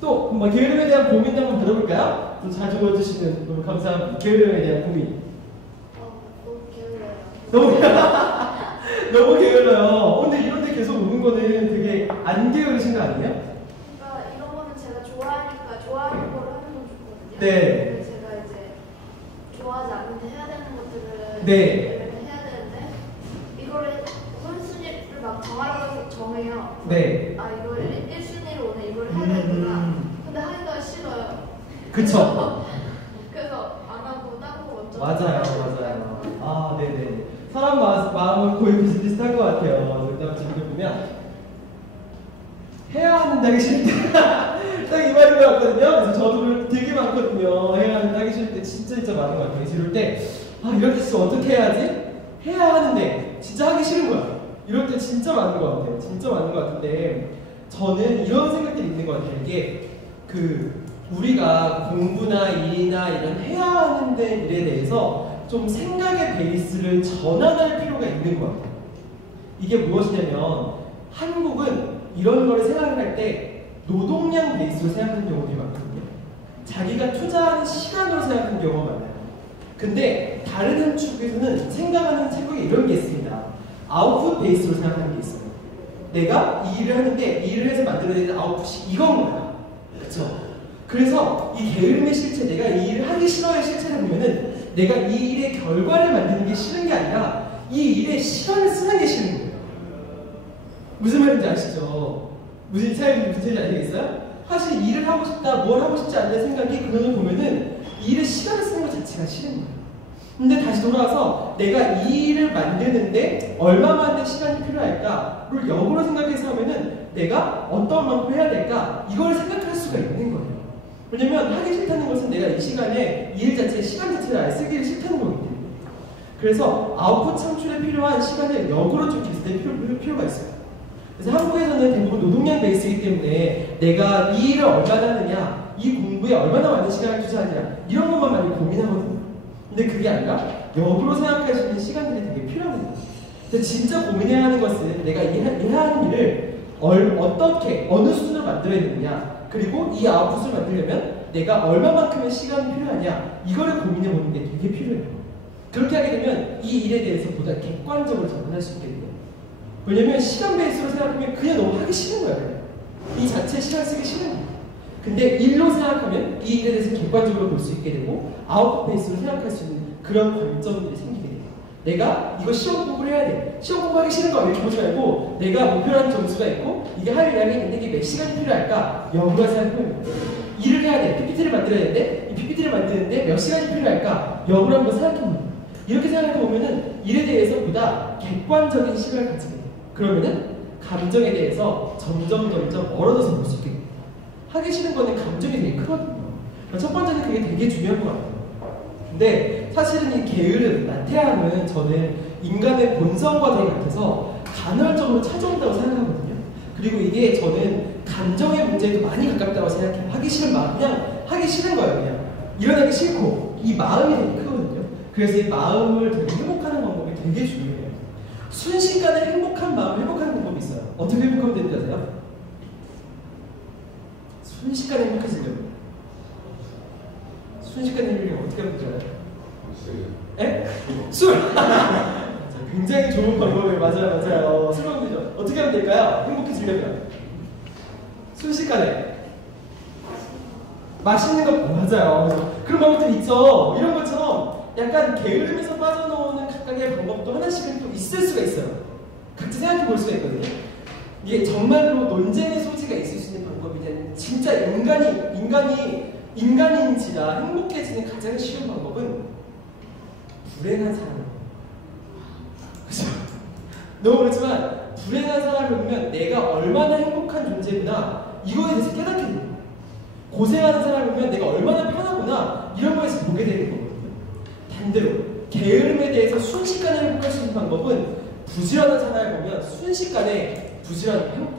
또 한번 게으름에 대한 고민 한번 들어볼까요? 좀 자주 보여주시는 너무 감사합니다. 게으름에 대한 고민. 너무 게을러요. 너무 너무 게을러요. 근데 이런데 계속 오는 거는 되게 안 게으르신 거 아니에요? 그러니까 이런 거는 제가 좋아하니까 좋아하는 걸 하는 건 좋거든요. 네. 근데 제가 이제 좋아하지 않는데 해야 되는 것들을 네. 해야 되는데 이거를 우선순위를 막 정하려고 정해요. 네. 아 이걸 1순위로 오늘 이걸 해야 되구나. 근데 하기가 싫어요. 그쵸. 그래서 안 하고 딴 거 먼저. 맞아요, 맞아요. 아, 네네. 사람 마음은 거의 비슷비슷할 것 같아요. 그다음 질문 보면 해야 하는 하기 싫을 때 딱 이 말인 것 같거든요. 그래서 저도 되게 많거든요. 해야 하는 하기 싫을 때 진짜 많은 것 같아요. 이럴 때 이럴 때 진짜 어떻게 해야지? 해야 하는데 진짜 하기 싫은 거야. 이럴 때 진짜 많은 것 같아요. 진짜 많은 것 같은데 저는 이런 생각들이 있는 것 같아요. 이게 우리가 공부나 일이나 이런 해야 하는 일에 대해서 좀 생각의 베이스를 전환할 필요가 있는 것 같아요. 이게 무엇이냐면 한국은 이런 거를 생각을 할 때 노동량 베이스로 생각하는 경우들이 많거든요. 자기가 투자하는 시간으로 생각하는 경우가 많아요. 근데 다른 한 축에서는 생각하는 책에 이런 게 있습니다. 아웃풋 베이스로 생각하는 게 있어요. 내가 이 일을 하는데 이 일을 해서 만들어내는 아웃풋이 이건 거야. 그렇죠? 그래서 이 게으름의 실체, 내가 이 일을 하기 싫어의 실체를 보면은 내가 이 일의 결과를 만드는 게 싫은 게 아니라 이 일에 시간을 쓰는 게 싫은 거예요. 무슨 말인지 아시죠? 무슨 차이인지 붙이지 아시겠어요? 사실 일을 하고 싶다, 뭘 하고 싶지 않는 생각이 그놈을 보면은 이 일에 시간을 쓰는 것 자체가 싫은 거예요. 근데 다시 돌아와서 내가 이 일을 만드는데 얼마만의 시간이 필요할까를 역으로 생각해서 하면은 내가 어떤 만큼 해야 될까? 이걸 생각할 수가 있는 거예요. 왜냐면 하기 싫다는 것은 내가 이 시간에 이 일 자체, 시간 자체를 아예 쓰기를 싫다는 거기 때문에. 그래서 아웃풋 창출에 필요한 시간을 역으로 좀 계산될 필요가 있어요. 그래서 한국에서는 대부분 노동량 베이스이기 때문에 내가 이 일을 얼마나 하느냐, 이 공부에 얼마나 많은 시간을 투자하느냐 이런 것만 많이 고민하거든요. 근데 그게 아니라 역으로 생각할 수 있는 시간들이 되게 필요합니다. 그래서 진짜 고민해야 하는 것은 내가 해야 하는 일을 어떻게, 어느 수준으로 만들어야 되느냐, 그리고 이 아웃풋을 만들려면 내가 얼마만큼의 시간이 필요하냐, 이거를 고민해보는 게 되게 필요해요. 그렇게 하게 되면 이 일에 대해서 보다 객관적으로 접근할 수 있게 돼요. 왜냐면 시간 베이스로 생각하면 그냥 너무 하기 싫은 거예요. 이 자체에 시간 쓰기 싫은 거예요. 근데 일로 생각하면 이 일에 대해서 객관적으로 볼 수 있게 되고 아웃풋 베이스로 생각할 수 있는 그런 관점들이 생기게 돼요. 내가 이거 시험 공부를 해야 돼. 시험 공부하기 싫은 거 이렇게 보지 말고 내가 목표라는 점수가 있고 이게 할 일량이 있는 게 몇 시간이 필요할까? 역으로 생각해보면 일을 해야 돼. PPT를 만들어야 되는데 이 PPT를 만드는데 몇 시간이 필요할까? 역으로 한번 생각해보면 이렇게 생각해보면은 일에 대해서 보다 객관적인 시각을 가지게 돼요. 그러면은 감정에 대해서 점점 멀어져서 볼 수 있게 돼요. 하기 싫은 거는 감정이 되게 크거든요. 첫 번째는 그게 되게 중요한 것 같아요. 근데 사실은 이 게으름, 나태함은 저는 인간의 본성과 되게 같아서 간헐적으로 찾아온다고 생각하거든요. 그리고 이게 저는 감정의 문제에도 많이 가깝다고 생각해요. 하기 싫은 마음, 그냥 하기 싫은 거예요. 그냥 일어나기 싫고 이 마음이 되게 크거든요. 그래서 이 마음을 되게 회복하는 방법이 되게 중요해요. 순식간에 행복한 마음을 회복하는 방법이 있어요. 어떻게 회복하면 되는지 아세요? 순식간에 행복해지려면 순식간에 행복하려면 어떻게 하면 되잖아요? 에? 술! 굉장히 좋은 방법이에요. 맞아요. 술 먹으면 되죠. 어떻게 하면 될까요? 행복해지려면 순식간에 맛있는 거 맞아요. 그런 방법들이 있죠. 이런 것처럼 약간 게으름에서 빠져나오는 각각의 방법도 하나씩은 또 있을 수가 있어요. 각자 생각해 볼 수가 있거든요. 이게 정말로 논쟁의 소지가 있을 수 있는 방법이든 진짜 인간인지라 행복해지는 가장 쉬운 방법은 불행한 사람을 그렇죠? 너무 그렇지만 불행한 사람을 보면 내가 얼마나 행복한 존재구나 이거에 대해서 깨닫게 돼요. 고생하는 사람을 보면 내가 얼마나 편하구나 이런 거에서 보게 되는 거거든요. 반대로 게으름에 대해서 순식간에 행복할 수 있는 방법은 부지런한 사람을 보면 순식간에 부지런하게 행복해요.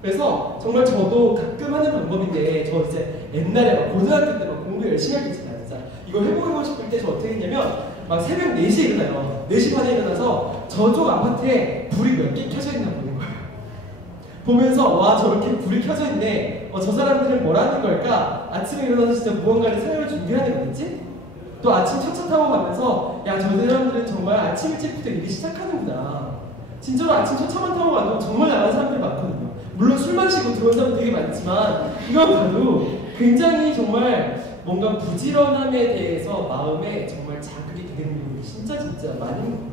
그래서 정말 저도 가끔 하는 방법인데 저 이제 옛날에 고등학교 때 공부 열심히 하겠지만 진짜 이거 해보고 싶을 때 저 어떻게 했냐면 막 새벽 4시에 일어나요. 4시 반에 일어나서 저쪽 아파트에 불이 몇 개 켜져 있나 보는 거예요. 보면서 와 저렇게 불이 켜져 있네 저 사람들은 뭐라는 걸까? 아침에 일어나서 진짜 무언가를 사용을 준비하는 거겠지? 또 아침 첫차 타고 가면서 야, 저 사람들은 정말 아침 일찍부터 일이 시작하는구나. 진짜로 아침 첫차만 타고 가도 정말 나가는 사람들이 많거든요. 물론 술 마시고 들어온 사람 되게 많지만 이건 봐도 굉장히 정말 뭔가 부지런함에 대해서 마음에 정말 자극이 되는 경우가 진짜 많은 것 같아요.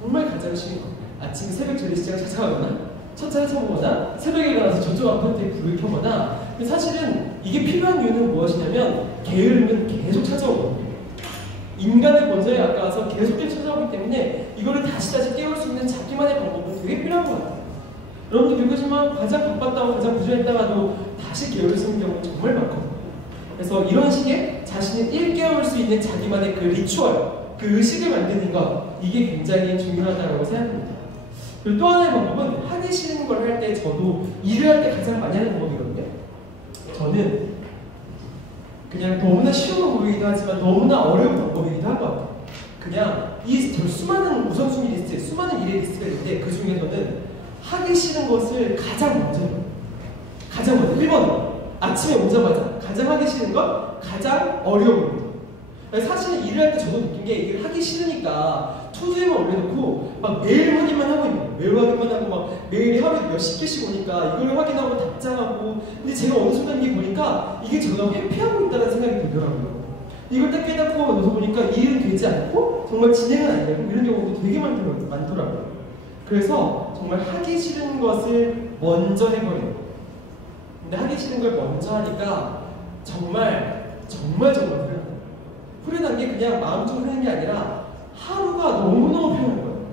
정말 가장 쉬운 거. 아침 새벽 전리시장 찾아가거나 첫 차를 쳐보거나 새벽에 일어나서 저쪽 아파트에 불을 켜거나. 근데 사실은 이게 필요한 이유는 무엇이냐면 게으름은 계속 찾아오거든요. 인간의 본성에 가까워서 계속 찾아오기 때문에 이거를 다시 깨울 수 있는 자기만의 방법은 되게 필요한 것 같아요. 여러분도 그거지만 가장 바빴다고 가장 부지런했다가도 다시 게으를 쓰는 경우는 정말 많거든요. 그래서 이런 식의 자신을 일깨울 수 있는 자기만의 그 리추얼, 그 의식을 만드는 것, 이게 굉장히 중요하다고 생각합니다. 그리고 또 하나의 방법은 하기 싫은 걸 할 때, 저도 일을 할 때 가장 많이 하는 방법이거든요. 저는 그냥 너무나 쉬운 방법이기도 하지만 너무나 어려운 방법이기도 한 것 같아요. 그냥 이 수많은 우선순위 리스트, 수많은 일의 리스트가 있는데 그 중에서는 하기 싫은 것을 가장 먼저 해요. 가장 먼저 1번으로 아침에 오자마자 가장 하기 싫은 것, 가장 어려운 것. 사실 일을 할 때 저도 느낀 게 이게 하기 싫으니까 투두에만 올려놓고 막 매일 확인만 하고 있는 거예요. 매일 확인만 하고 막 매일 하루에 몇십 개씩 오니까 이걸 확인하고 답장하고. 근데 제가 어느 순간 이게 보니까 이게 제가 회피하고 있다는 생각이 들더라고요. 이걸 딱 깨닫고 넣어서 보니까 일은 되지 않고 정말 진행은 안 되고 이런 경우도 되게 많더라고요. 그래서 정말 하기 싫은 것을 먼저 해버려요. 근데 하기 싫은 걸 먼저 하니까 정말 후련한 게 그냥 마음 좀 흐르는 게 아니라 하루가 너무너무 편한 거예요.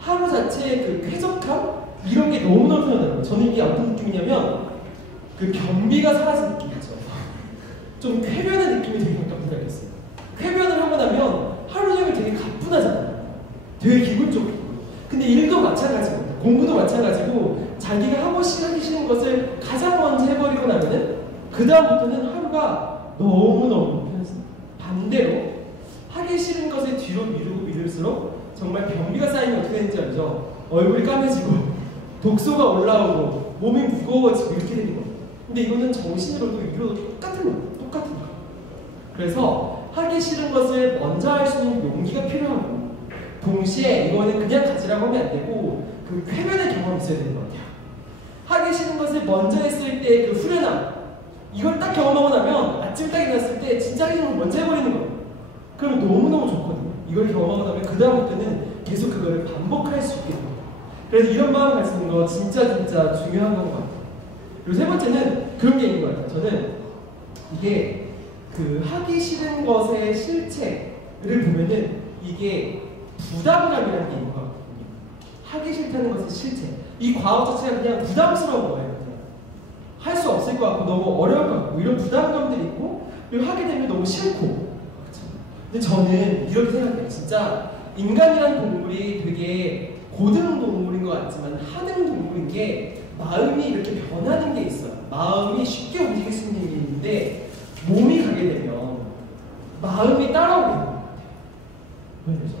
하루 자체의 그 쾌적함? 이런 게 너무너무 편하다는 거예요. 저는 이게 어떤 느낌이냐면 그 변비가 사라진 느낌이죠. 좀 쾌변한 느낌이 되게 가끔가겠어요. 쾌변을 하고 나면 하루 종일 되게 가뿐하잖아요. 되게 기분 좋고. 근데 일도 마찬가지고 공부도 마찬가지고 자기가 하기 싫은 것을 가장 먼저 해버리고 나면은 그 다음부터는 하루가 너무너무 편해집니다. 반대로 하기 싫은 것을 뒤로 미룰수록 정말 변비가 쌓이면 어떻게 되는지 알죠? 얼굴이 까매지고 독소가 올라오고 몸이 무거워지고 이렇게 되는 거예요. 근데 이거는 정신으로도 이로도 똑같은 거예요. 그래서 하기 싫은 것을 먼저 할 수 있는 용기가 필요하고 동시에 이거는 그냥 가지라고 하면 안 되고 그 쾌변의 경험이 있어야 되는 것 같아요. 하기 싫은 것을 먼저 했을 때 그 후련함, 이걸 딱 경험하고 나면 아침 딱 일어났을 때 진짜 하기 싫은 걸 먼저 해버리는 거예요. 그러면 너무너무 좋거든요. 이걸 경험하고 나면 그 다음부터는 계속 그거를 반복할 수 있게 됩니다. 그래서 이런 마음 가지는 거 진짜 중요한 것 같아요. 그리고 세 번째는 그런 게 있는 것 같아요. 저는 이게 그 하기 싫은 것의 실체를 보면은 이게 부담감이라는 게 있는 것 같거든요. 하기 싫다는 것의 실체. 이 과업 자체가 그냥 부담스러운 거예요. 할 수 없을 것 같고 너무 어려울 것 같고 이런 부담감들이 있고 그리고 하게 되면 너무 싫고. 그렇죠? 근데 저는 이렇게 생각해요. 진짜 인간이라는 동물이 되게 고등 동물인 것 같지만 하등 동물인 게 마음이 이렇게 변하는 게 있어요. 마음이 쉽게 움직일 수 있는 게 있는데 몸이 가게 되면 마음이 따라오게 돼요. 그렇죠?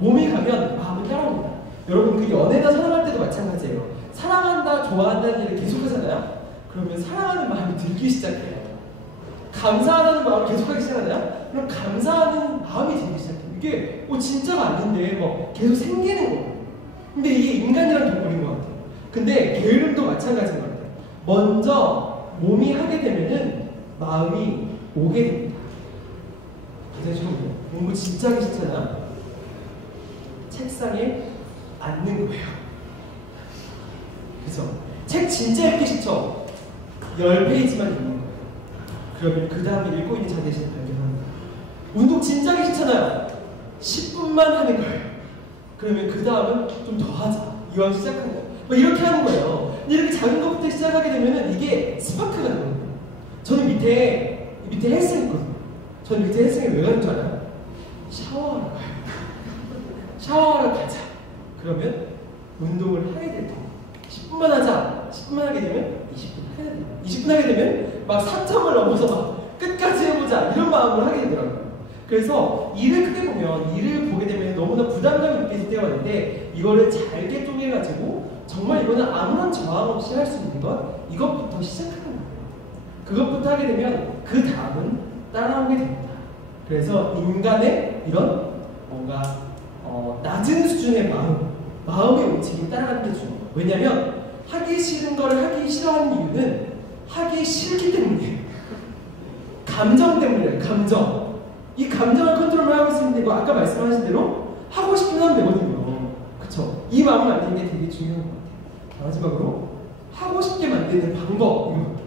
몸이 가면 마음이 따라옵니다. 여러분 그 연애나 사랑할 때도 마찬가지예요. 사랑한다, 좋아한다는 일을 계속 하잖아요. 그러면 사랑하는 마음이 들기 시작해요. 감사하다는 마음을 계속하기 시작하나요? 그럼 감사하는 마음이 들기 시작해요. 이게 진짜가 아닌데 뭐 계속 생기는 거예요. 근데 이게 인간이라는 동물인 것 같아요. 근데 게으름도 마찬가지인 것 같아요. 먼저 몸이 하게 되면은 마음이 오게 됩니다. 가장 좋은 거예요. 공부 진짜 하기 싫잖아. 책상에 앉는 거예요. 그래서 책 진짜 읽기 싫죠? 10페이지만 읽는 거예요. 그러면 그 다음에 읽고 있는 자기 자신을 발견합니다. 운동 진짜 하기 싫잖아요. 10분만 하는 거예요. 그러면 그 다음은 좀 더 하자. 이왕 시작한 거. 뭐 이렇게 하는 거예요. 근데 이렇게 작은 것부터 시작하게 되면은 이게 스파크가 되는 거예요. 저는 밑에 헬스장 있거든요. 저는 밑에 헬스장에 왜 가는 줄 알아요? 샤워하러 가요. 샤워하러 가자. 그러면 운동을 하게 될 텐데 10분만 하자. 10분만 하게 되면 20분 해야 돼요. 20분 하게 되면 막 3점을 넘어서 막 끝까지 해보자 이런 마음을 하게 되더라고요. 그래서 일을 크게 보면 일을 보게 되면 너무나 부담감이 느껴질 때가 있는데 이거를 잘게 쪼개가지고 정말 이거는 아무런 저항 없이 할 수 있는 것, 이것부터 시작하는 거예요. 그것부터 하게 되면 그 다음은 따라오게 됩니다. 그래서 인간의 이런 뭔가 낮은 수준의 마음의 움직임이 따라가는 게 중요해요. 왜냐하면 하기 싫은 걸 하기 싫어하는 이유는 하기 싫기 때문이에요. 감정 때문이에요. 감정. 이 감정을 컨트롤을 하고 있으면 되고 아까 말씀하신 대로 하고 싶으면 하면 되거든요. 그쵸? 이 마음을 만드는 게 되게 중요한 것 같아요. 마지막으로 하고 싶게 만드는 방법 이거 볼게요.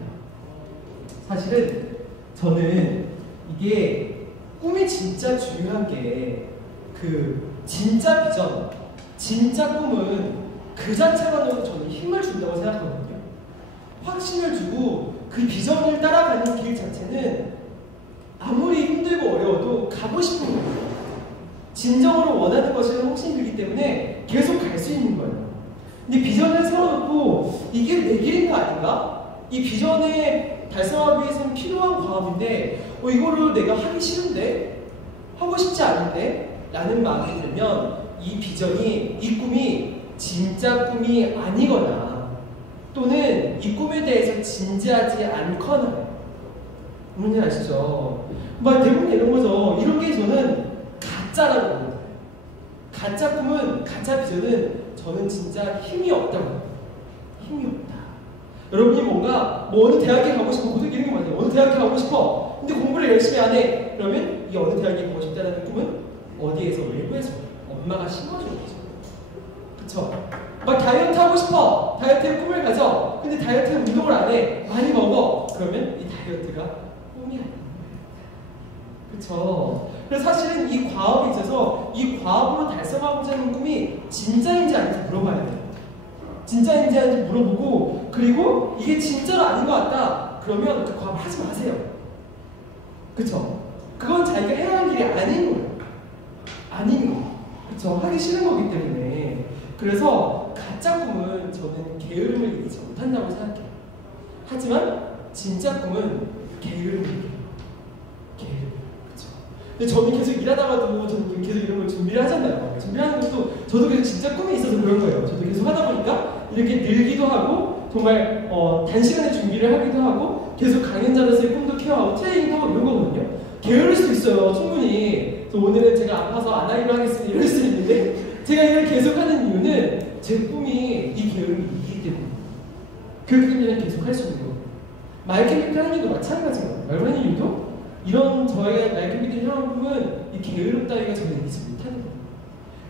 사실은 저는 이게 꿈이 진짜 중요한 게 그 진짜 비전, 진짜 꿈은 그 자체만으로도 저는 힘을 준다고 생각하거든요. 확신을 주고 그 비전을 따라가는 길 자체는 아무리 힘들고 어려워도 가고 싶은 거예요. 진정으로 원하는 것이 확신이 들기 때문에 계속 갈 수 있는 거예요. 근데 비전을 세워놓고 이게 내 길인 거 아닌가? 이 비전을 달성하기 위해서는 필요한 과업인데 이거를 내가 하기 싫은데? 하고 싶지 않은데? 라는 마음이 들면 이 비전이, 이 꿈이 진짜 꿈이 아니거나 또는 이 꿈에 대해서 진지하지 않거나 뭔지 아시죠? 대부분 이런 거죠. 이런 게 저는 가짜라고 봅니다. 가짜 꿈은, 가짜 비전은 저는 진짜 힘이 없다고. 힘이 없다. 여러분이 뭔가 어느 대학에 가고 싶어, 모두 이런 게 맞아요. 어느 대학에 가고 싶어. 근데 공부를 열심히 안 해. 그러면 이 어느 대학에 가고 싶다는 꿈은 어디에서, 외부에서 엄마가 심어주는 거죠. 그쵸? 다이어트 하고 싶어. 다이어트의 꿈을 가져. 근데 다이어트 운동을 안 해. 많이 먹어. 그러면 이 다이어트가 꿈이 아니에요. 그쵸? 그래서 사실은 이 과업에 있어서 이 과업으로 달성하고자 하는 꿈이 진짜인지 아닌지 물어봐야 돼요. 진짜인지 아닌지 물어보고, 그리고 이게 진짜로 아닌 것 같다. 그러면 그 과업을 하지 마세요. 그쵸? 그건 자기가 해야 할 일이 아닌 거예요. 아닌 거. 그쵸? 하기 싫은 거기 때문에. 그래서 가짜 꿈은 저는 게으름을 이기지 못한다고 생각해요. 하지만 진짜 꿈은 게으름을 이겨요. 게으름. 그쵸? 근데 저는 계속 일하다가도 저는 계속 이런 걸 준비를 하잖아요. 준비하는 것도 저도 계속 진짜 꿈이 있어서 그런 거예요. 저도 계속 하다 보니까 이렇게 늘기도 하고 정말 단시간에 준비를 하기도 하고 계속 강연자로서의 꿈도 케어하고 트레이닝도 하고 이런 거거든요. 게으를 수도 있어요. 충분히. 그래서 오늘은 제가 아파서 안 하기로 하겠으니 이럴 수 있는데 제가 이걸 계속하는 이유는 제 꿈이 이 게으름이 이기기 때문에 그렇기 때문에 계속 할 수 있는 거예요. 마이클 하나님도 마찬가지예요. 여러분 이유도 이런 저희가 마이클 향한 꿈은 이 게으름 따위가 저를 이기지 못하는 거예요.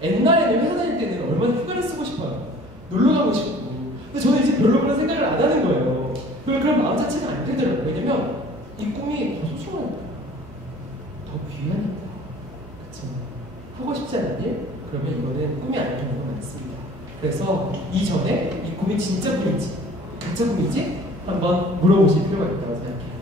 옛날에는 회사 다닐 때는 얼마나 휴가를 쓰고 싶어요. 놀러 가고 싶고. 근데 저는 이제 별로 그런 생각을 안 하는 거예요. 그런 마음 자체가 안 되더라고요. 왜냐면 이 꿈이 더 소중하니까. 더 귀하니까. 그쵸? 하고 싶지 않은 일? 그러면 이거는 꿈이 아닌 경우가 많습니다. 그래서 이전에 이 꿈이 진짜 꿈인지 가짜 꿈인지 한번 물어보실 필요가 있다고 생각해요.